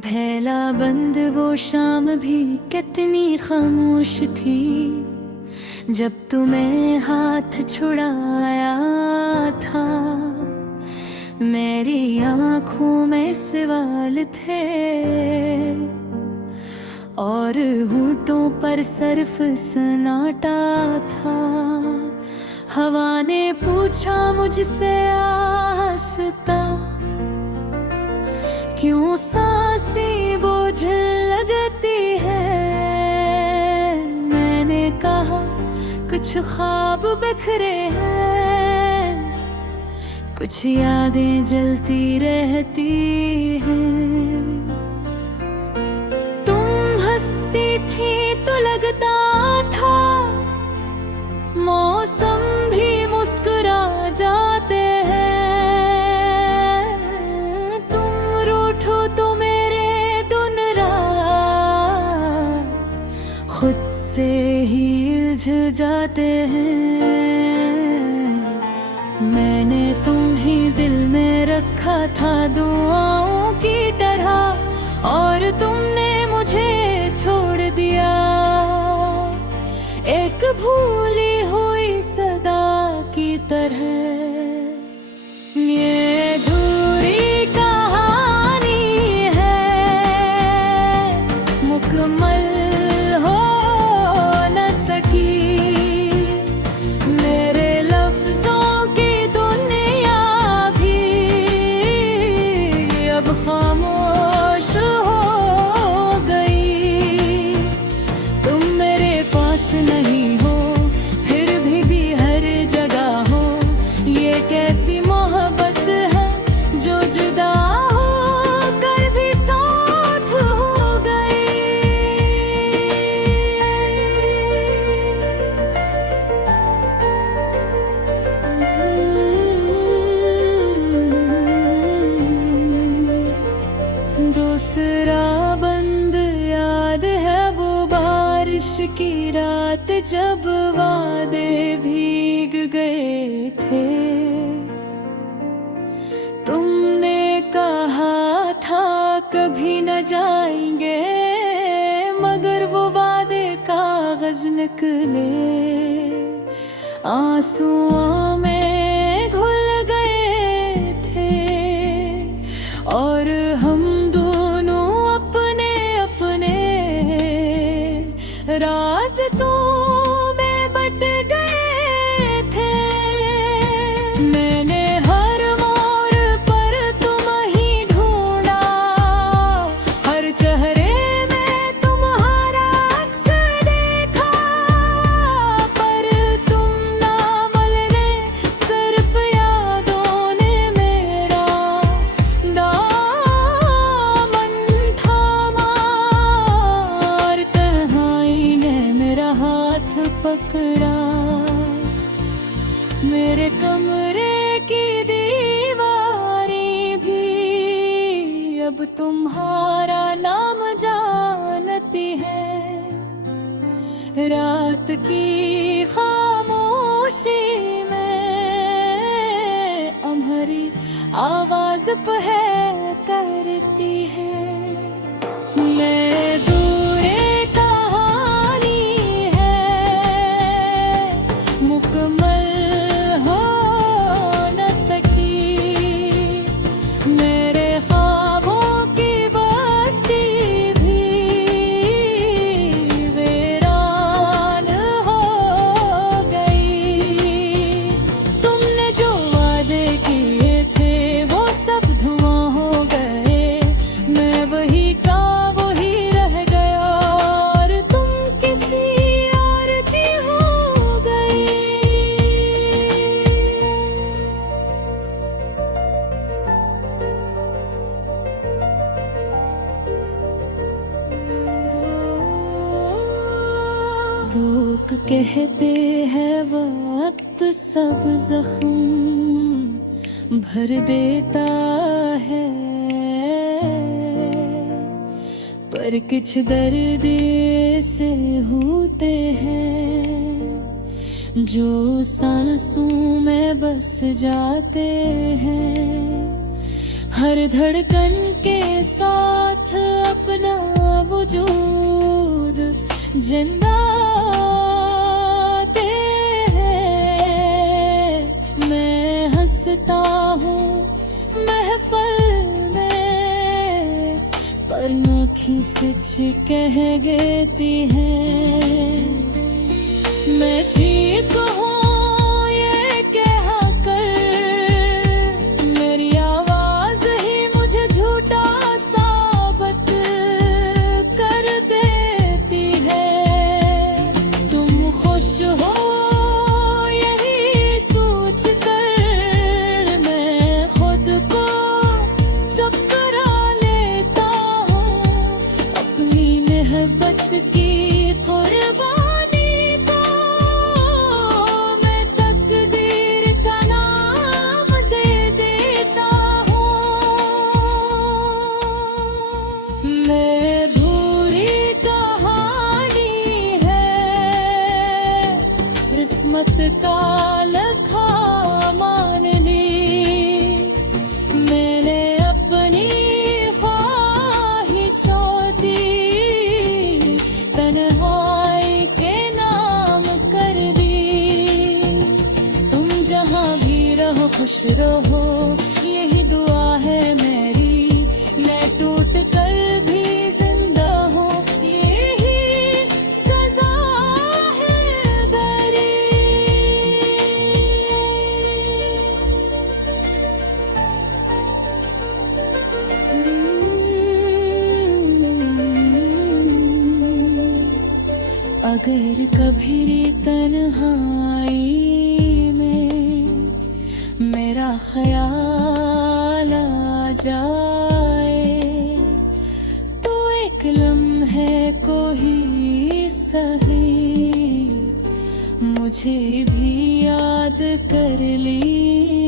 भैला बंद वो शाम भी कितनी खामोश थी, जब तुम्हें हाथ छुड़ाया था। मेरी आँखों में सवाल थे और होठों पर सिर्फ सन्नाटा था। हवा ने पूछा मुझसे आहिस्ता, क्यों सांसें बोझिल लगती है। मैंने कहा कुछ ख्वाब बिखरे हैं, कुछ यादें जलती रहती हैं। तुम हंसती थी तो लगता था मौसम भी मुस्कुरा जाते हैं। खुद से ही उलझ जाते हैं। मैंने तुम्हें दिल में रखा था दुआओं की तरह, और तुमने मुझे छोड़ दिया एक भूली हुई सदा की तरह। ये अधूरी कहानी है, मुकम्मल खामोश हो गई। तुम मेरे पास नहीं हो, फिर भी हर जगह हो। ये कैसी मोहब्बत है जो जुदा हो कर भी साथ हो गई। दूसरा बंद याद है वो बारिश की रात, जब वादे भीग गए थे। तुमने कहा था कभी न जाएंगे, मगर वो वादे कागज निकले आंसुओं में घुल गए थे। और हम दोनों अपने अपने राज तो में बट गए थे। मैंने हर मोड़ पर तुम ही ढूंढा, हर चेहरे में तुम्हारा अक्स देखा। पर तुम ना मिलने, सिर्फ यादों ने मेरा दामन थामा, और तन्हाई ने मेरा हाथ पकड़ा। मेरे कमरे की दीवारें भी अब तुम्हारा नाम जानती है। रात की खामोशी में अम्हरी आवाज पहल करती है। मैं दूरे कहानी है, मुकम्मल हो न सकी। मेरे ख्वाबों की बस्ती भी वीरान हो गई। तुमने जो वादे किए थे वो सब धुआं हो गए। मैं वही का वही रह गया, और तुम किसी और की हो गई। लोग कहते हैं वक्त सब जख्म भर देता है, पर कुछ दर्द से होते हैं जो सांसों में बस जाते हैं, हर धड़कन के साथ अपना वजूद जिंदाते हैं। मैं हंसता हूँ महफिल में, पर नोखी सच कह देती है। मैं ठीक हूँ ये कह कर, मेरी आवाज ही मुझे झूठा साबित कर देती है। तुम खुश हो यही सोच कर, मैं खुद को चुप करा लेता हूँ। अपनी मोहब्बत की कुर्बानी को मैं तकदीर का नाम दे देता हूँ। मैं भूरी कहानी है, किस्मत का लिखा मान ली। मैंने अपनी ख्वाहिशों दी तन्हाई के नाम कर दी। तुम जहाँ भी रहो खुश रहो, यही दुआ है मेरी। मैं टूट कर भी जिंदा हूँ, यही सजा है मेरी। अगर कभी तन्हाई में मेरा ख्याल आ जाए, तो एक लम्हे को ही सही मुझे भी याद कर ली।